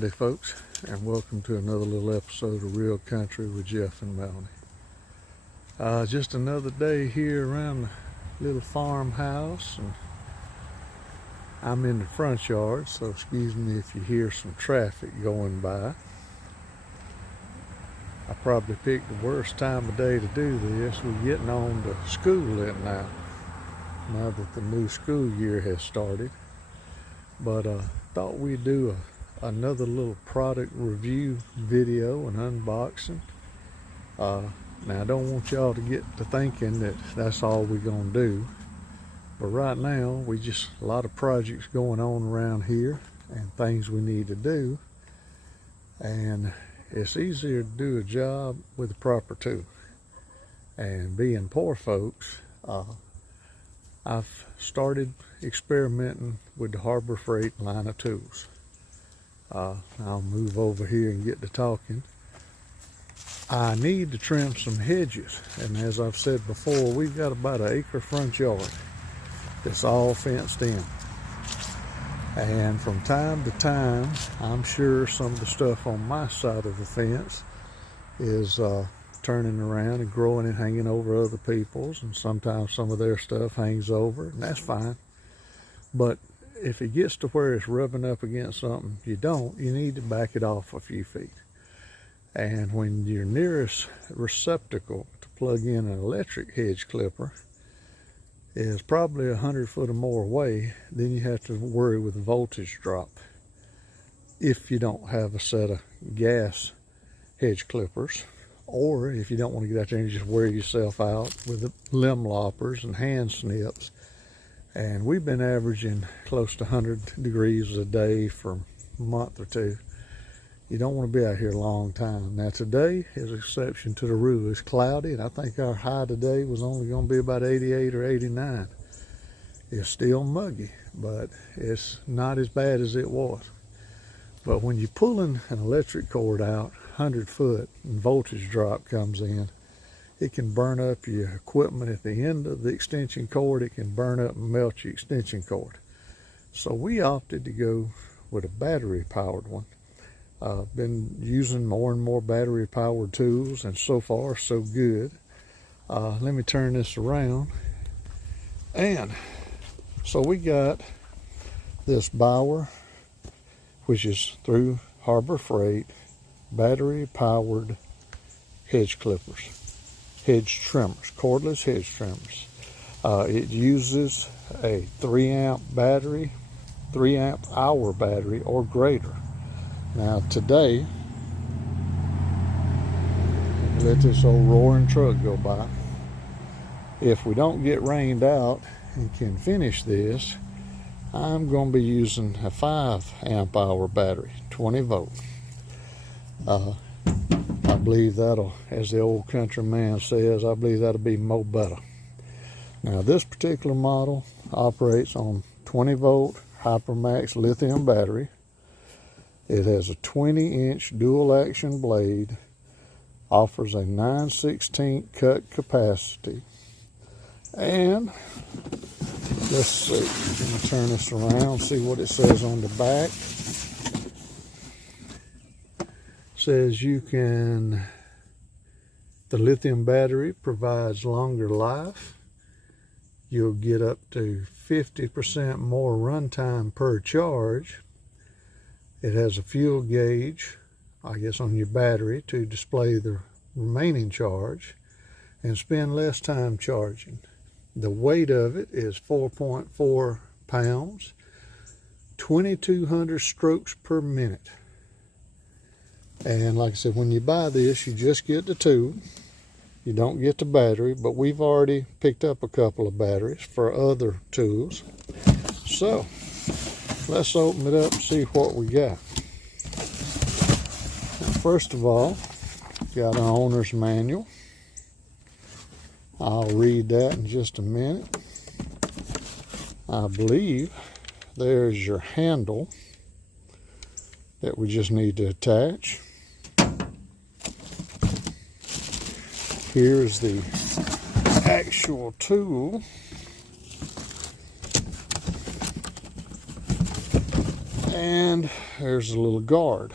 Howdy folks, and welcome to another little episode of Real Country with Jeff and Melanie. Just another day here around the little farmhouse, and I'm in the front yard, so excuse me if you hear some traffic going by. I probably picked the worst time of day to do this. We're getting on to school now that the new school year has started. But thought we'd do another little product review video and unboxing. Now I don't want y'all to get to thinking that that's all we're gonna do, but right now we just a lot of projects going on around here and things we need to do, and it's easier to do a job with a proper tool. And being poor folks, I've started experimenting with the Harbor Freight line of tools. I'll move over here and get to talking. I need to trim some hedges, and as I've said before, we've got about an acre front yard that's all fenced in. And from time to time, I'm sure some of the stuff on my side of the fence is turning around and growing and hanging over other people's, and sometimes some of their stuff hangs over, and that's fine. But if it gets to where it's rubbing up against something you need to back it off a few feet. And when your nearest receptacle to plug in an electric hedge clipper is probably 100 foot or more away, then you have to worry with the voltage drop. If you don't have a set of gas hedge clippers, or if you don't want to get out there and just wear yourself out with the limb loppers and hand snips. And we've been averaging close to 100 degrees a day for a month or two. You don't want to be out here a long time. Now today is an exception to the rule. It's cloudy, and I think our high today was only going to be about 88 or 89. It's still muggy, but it's not as bad as it was. But when you're pulling an electric cord out 100 foot and voltage drop comes in, it can burn up your equipment at the end of the extension cord. It can burn up and melt your extension cord. So we opted to go with a battery powered one. Been using more and more battery powered tools, and so far so good. Let me turn this around. And so we got this Bauer, which is through Harbor Freight, battery powered hedge clippers. Hedge trimmers, cordless hedge trimmers. It uses a 3 amp battery, 3 amp hour battery or greater. Now today, let this old roaring truck go by. If we don't get rained out and can finish this, I'm going to be using a 5 amp hour battery, 20 volt. I believe that'll, as the old country man says, I believe that'll be more better. Now this particular model operates on 20 volt Hypermax lithium battery. It has a 20-inch dual action blade, offers a 9/16 cut capacity, and let's see, let me turn this around, see what it says on the back. Says the lithium battery provides longer life. You'll get up to 50% more runtime per charge. It has a fuel gauge, I guess, on your battery to display the remaining charge and spend less time charging. The weight of it is 4.4 pounds, 2,200 strokes per minute. And like I said, when you buy this, you just get the tool. You don't get the battery, but we've already picked up a couple of batteries for other tools. So let's open it up and see what we got. Now, first of all, got an owner's manual. I'll read that in just a minute. I believe there's your handle that we just need to attach. Here's the actual tool. And there's a little guard.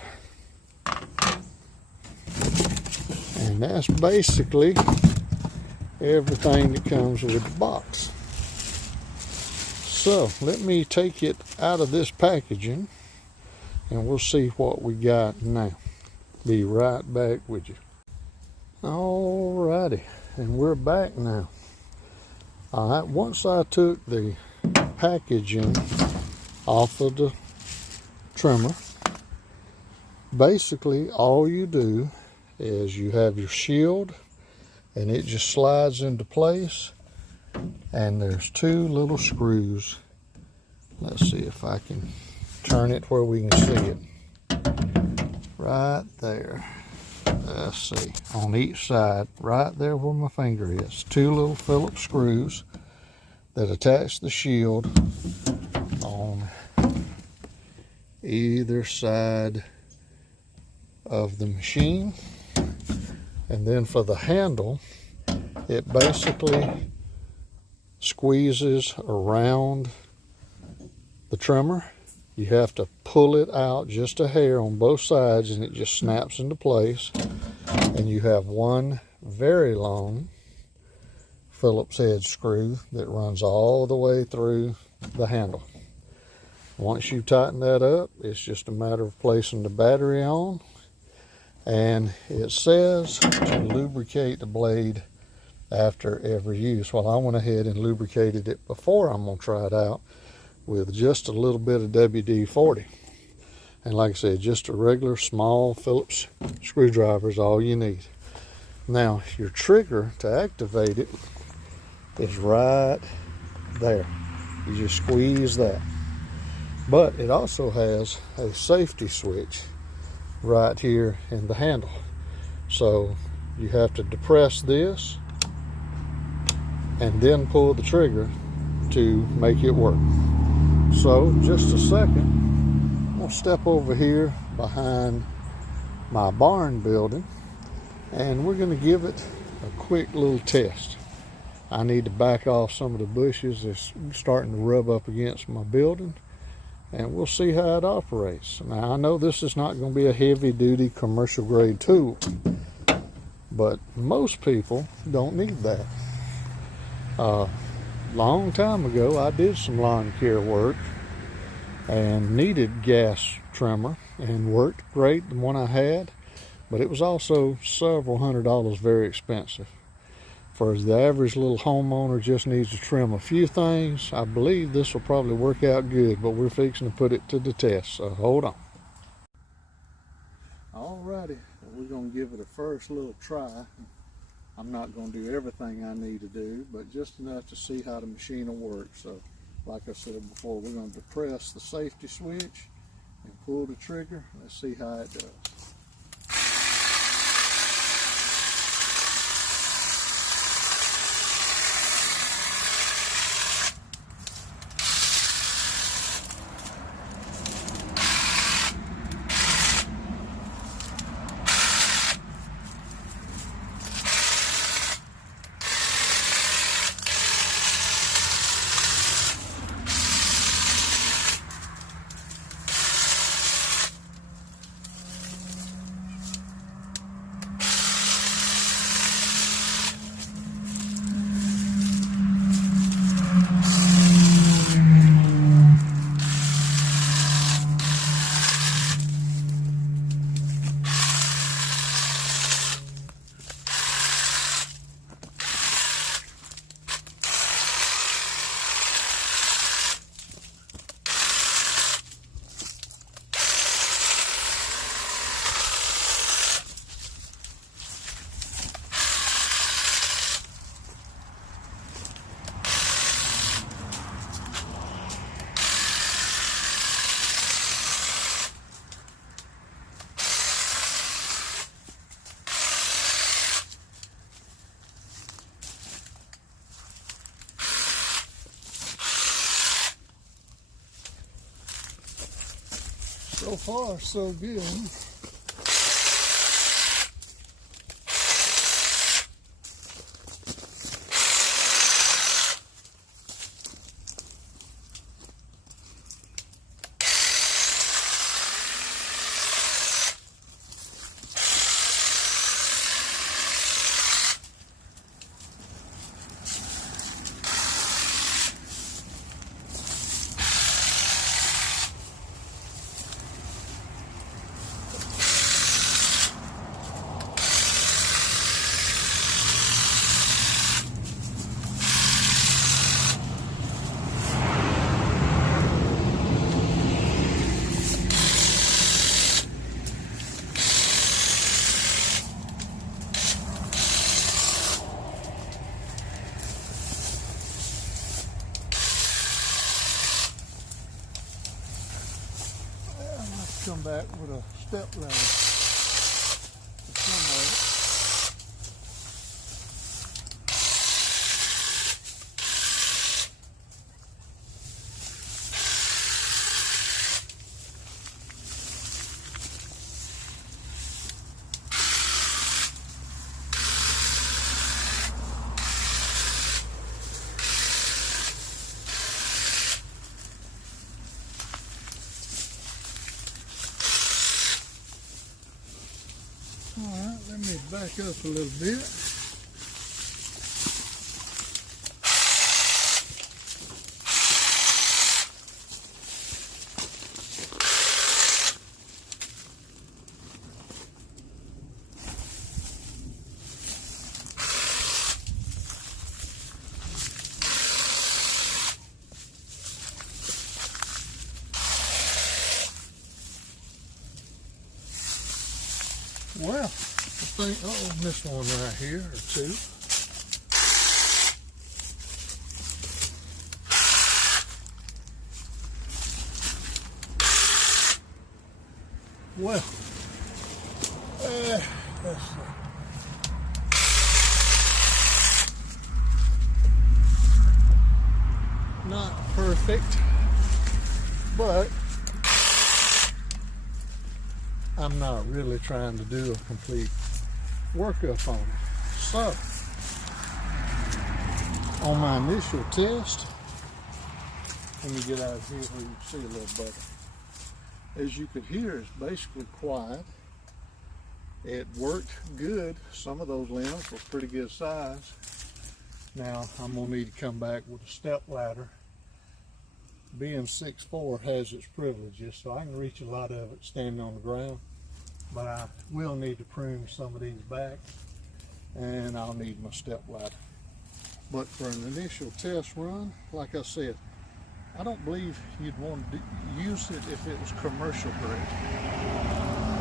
And that's basically everything that comes with the box. So let me take it out of this packaging and we'll see what we got now. Be right back with you. Alrighty, and we're back now. Alright, once I took the packaging off of the trimmer, basically all you do is you have your shield and it just slides into place, and there's two little screws. Let's see if I can turn it where we can see it. Right there. Let's see, on each side, right there where my finger is, two little Phillips screws that attach the shield on either side of the machine. And then for the handle, it basically squeezes around the trimmer. You have to pull it out just a hair on both sides and it just snaps into place. And you have one very long Phillips head screw that runs all the way through the handle. Once you tighten that up, it's just a matter of placing the battery on. And it says to lubricate the blade after every use. Well, I went ahead and lubricated it before I'm going to try it out with just a little bit of WD-40. And like I said, just a regular small Phillips screwdriver is all you need. Now, your trigger to activate it is right there. You just squeeze that. But it also has a safety switch right here in the handle. So you have to depress this and then pull the trigger to make it work. So just a second, I'm going to step over here behind my barn building and we're going to give it a quick little test. I need to back off some of the bushes that's starting to rub up against my building, and we'll see how it operates. Now, I know this is not going to be a heavy-duty commercial grade tool, but most people don't need that. Long time ago, I did some lawn care work and needed gas trimmer, and worked great, the one I had, but it was also several $100s very expensive. For the average little homeowner just needs to trim a few things, I believe this will probably work out good, but we're fixing to put it to the test, so hold on. Alrighty, we're going to give it a first little try. I'm not going to do everything I need to do, but just enough to see how the machine will work. So, like I said before, we're going to depress the safety switch and pull the trigger. Let's see how it does. So far, so good. back with a step ladder for some of it. Alright, let me back up a little bit. Well, I think, oh, missed one right here or two. Well, let's see. Not perfect, but I'm not really trying to do a complete workup on it. So, on my initial test, let me get out of here where you can see a little better. As you could hear, it's basically quiet. It worked good. Some of those limbs were pretty good size. Now, I'm gonna need to come back with a step ladder. Being 6'4" has its privileges, so I can reach a lot of it standing on the ground, but I will need to prune some of these back, and I'll need my step ladder. But for an initial test run, like I said, I don't believe you'd want to use it if it was commercial grade.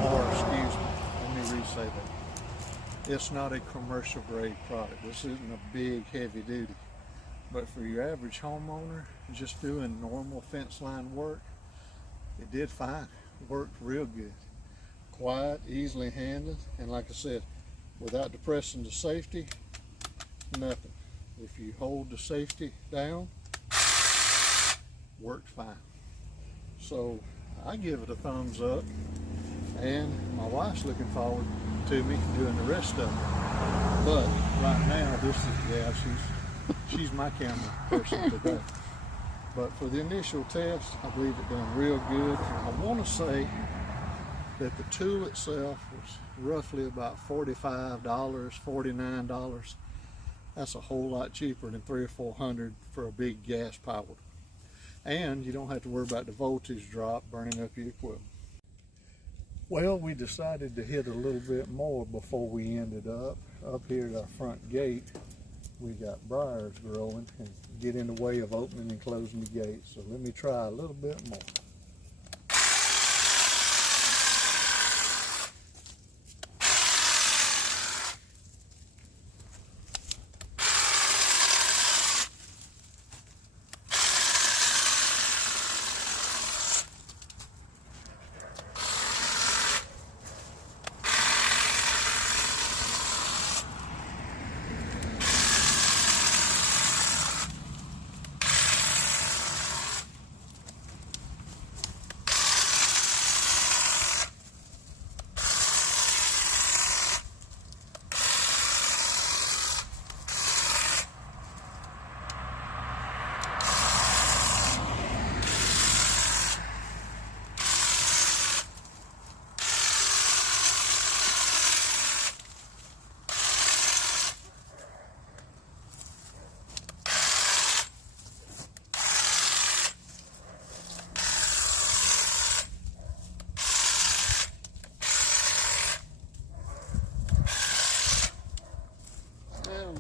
Or, excuse me, let me re-say that. It's not a commercial grade product. This isn't a big, heavy duty. But for your average homeowner, just doing normal fence line work, it did fine. It worked real good. Quiet, easily handled, and like I said, without depressing the safety, nothing. If you hold the safety down, worked fine. So I give it a thumbs up, and my wife's looking forward to me doing the rest of it. But right now, this is, yeah, she's my camera person today. But for the initial test, I believe it done real good. And I want to say that the tool itself was roughly about $45, $49. That's a whole lot cheaper than $300 or $400 for a big gas powered. And you don't have to worry about the voltage drop burning up your equipment. Well, we decided to hit a little bit more before we ended up here at our front gate. We got briars growing and get in the way of opening and closing the gate. So let me try a little bit more.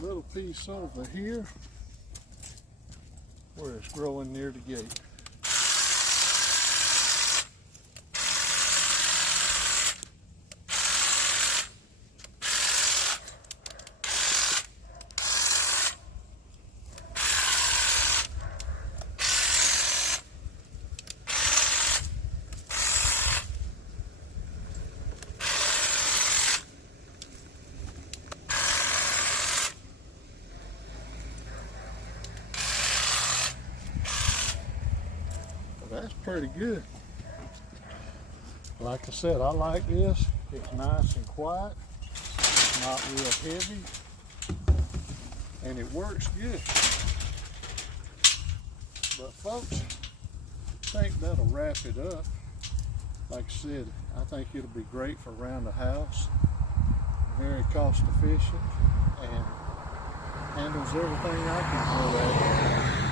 Little piece over here where it's growing near the gate. pretty good. Like I said, I like this. It's nice and quiet. It's not real heavy. And it works good. But folks, I think that'll wrap it up. Like I said, I think it'll be great for around the house. Very cost efficient and handles everything I can throw at it.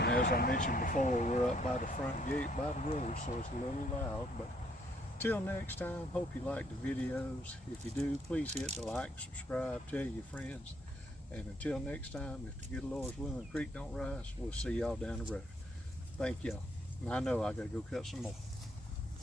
And as I mentioned before, we're up by the front gate by the road, so it's a little loud. But till next time, hope you like the videos. If you do, please hit the like, subscribe, tell your friends. And until next time, if the good Lord's willing, the creek don't rise, we'll see y'all down the road. Thank y'all. And I know I gotta go cut some more.